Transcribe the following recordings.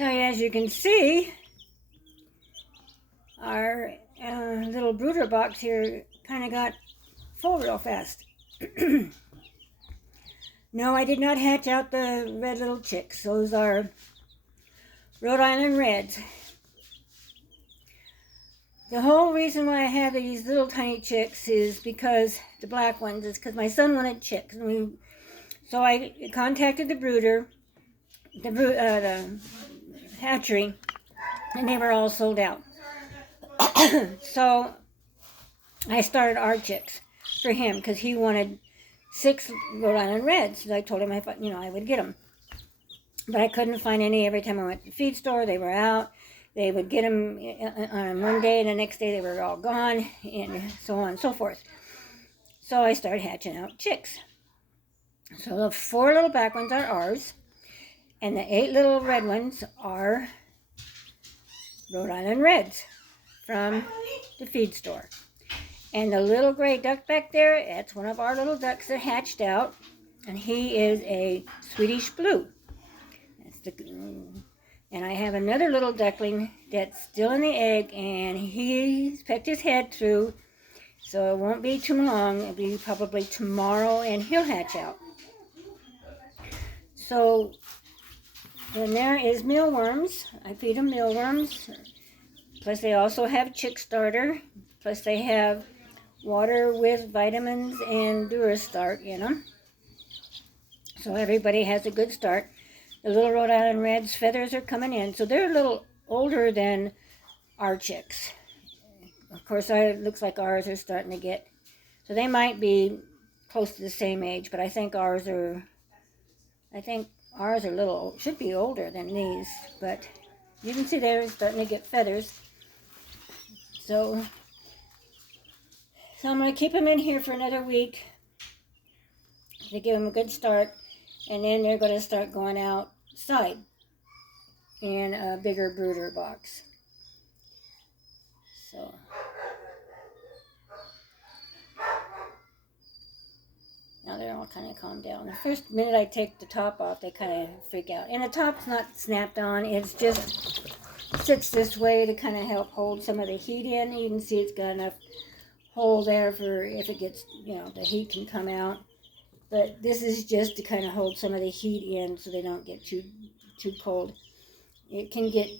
So as you can see, our little brooder box here kind of got full real fast. No, I did not hatch out the red little chicks. Those are Rhode Island Reds. The whole reason why I have these little tiny chicks is because the black ones is because my son wanted chicks, and so I contacted the brooder, the hatchery, and they were all sold out. So I started our chicks for him because he wanted 6 Rhode Island Reds. So I told him I would get them, but I couldn't find any. Every time I went to the feed store, they were out. They would get them on one day, and the next day they were all gone, and so on and so forth. So I started hatching out chicks. So the 4 little black ones are ours, and the 8 little red ones are Rhode Island Reds from the feed store. And the little gray duck back there, that's one of our little ducks that hatched out, and he is a Swedish blue. And I have another little duckling that's still in the egg, and he's pecked his head through, so it won't be too long. It'll be probably tomorrow, and he'll hatch out. So then there is mealworms. I feed them mealworms. Plus they also have chick starter. Plus they have water with vitamins and Durastart in them. So everybody has a good start. The little Rhode Island Reds feathers are coming in. So they're a little older than our chicks. Of course, it looks like ours are starting to get, so they might be close to the same age, but I think ours are a little, should be older than these, but you can see they're starting to get feathers. So I'm going to keep them in here for another week to give them a good start, and then they're going to start going outside in a bigger brooder box. So now they're all kind of calmed down. The first minute I take the top off, they kind of freak out. And the top's not snapped on. It's just sits this way to kind of help hold some of the heat in. You can see it's got enough hole there for if it gets, the heat can come out. But this is just to kind of hold some of the heat in so they don't get too cold. It can get,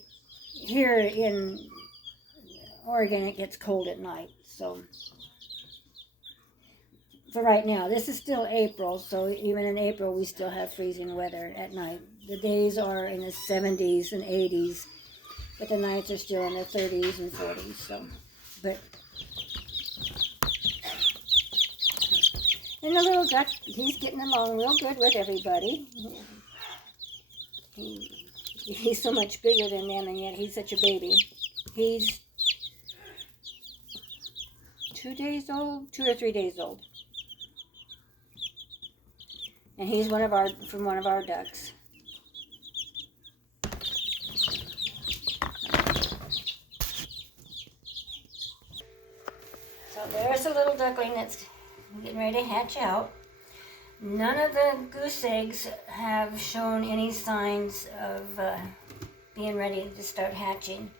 here in Oregon, it gets cold at night. So for right now, this is still April, so even in April we still have freezing weather at night. The days are in the 70s and 80s, but the nights are still in the 30s and 40s. So, and the little duck, he's getting along real good with everybody. He's so much bigger than them, and yet he's such a baby. He's 2 or 3 days old. And he's from one of our ducks. So there's a little duckling that's getting ready to hatch out. None of the goose eggs have shown any signs of being ready to start hatching.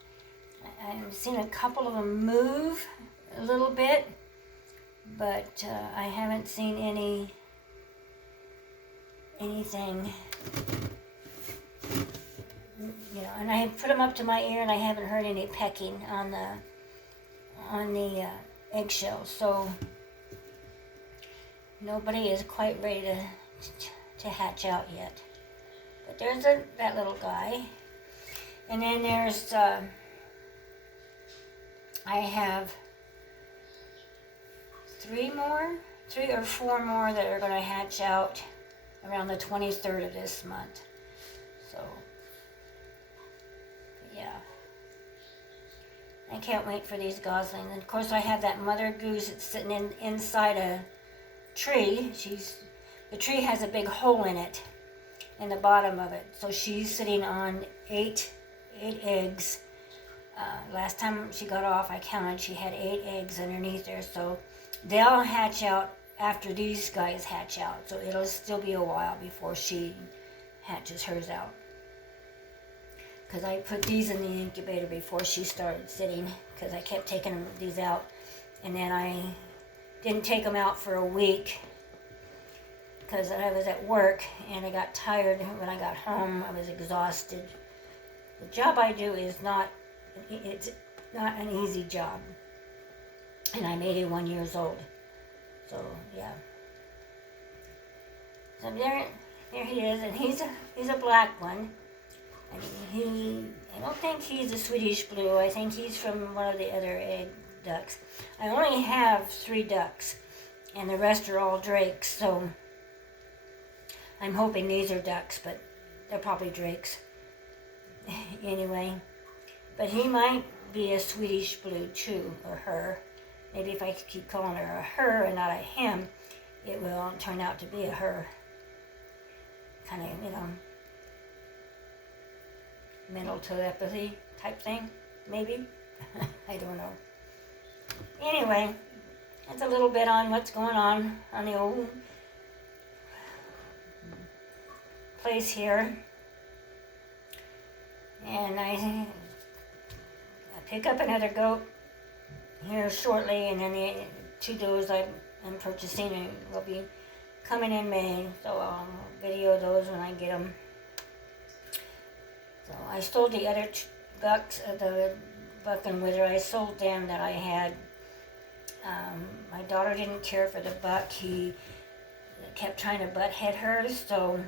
I've seen a couple of them move a little bit, but I haven't seen anything. And I have put them up to my ear, and I haven't heard any pecking on the eggshells. So nobody is quite ready to hatch out yet. But there's that little guy, and then there's I have 3 or 4 more that are going to hatch out around the 23rd of this month. So, yeah. I can't wait for these goslings. And of course, I have that mother goose that's sitting inside a tree. The tree has a big hole in it, in the bottom of it. So she's sitting on 8 eggs. Last time she got off, I counted, she had 8 eggs underneath there. So they'll hatch out after these guys hatch out. So it'll still be a while before she hatches hers out. because I put these in the incubator before she started sitting, because I kept taking these out, and then I didn't take them out for a week because I was at work and I got tired. When I got home, I was exhausted. The job I do is it's not an easy job, and I'm 81 years old, so yeah. So there he is, and he's a black one. And I don't think he's a Swedish blue. I think he's from one of the other egg ducks. I only have 3 ducks, and the rest are all drakes, so I'm hoping these are ducks, but they're probably drakes. Anyway, but he might be a Swedish blue too, or her. Maybe if I keep calling her a her and not a him, it will turn out to be a her. Kind of, mental telepathy type thing, maybe. I don't know. Anyway, that's a little bit on what's going on the old place here. And I pick up another goat here shortly, and then the 2 does I'm purchasing will be coming in May, so I'll video those when I get them. So I sold the other 2 bucks, the buck and wither. I sold them that I had. My daughter didn't care for the buck. He kept trying to butt head her, so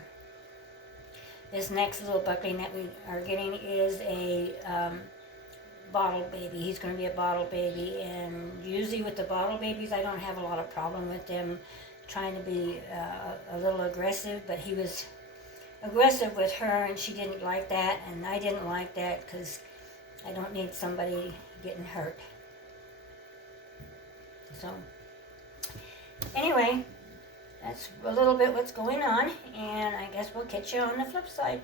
this next little buckling that we are getting is a bottle baby. He's going to be a bottle baby, and usually with the bottle babies, I don't have a lot of problem with them trying to be a little aggressive, but he was aggressive with her, and she didn't like that, and I didn't like that because I don't need somebody getting hurt. So anyway, that's a little bit what's going on, and I guess we'll catch you on the flip side.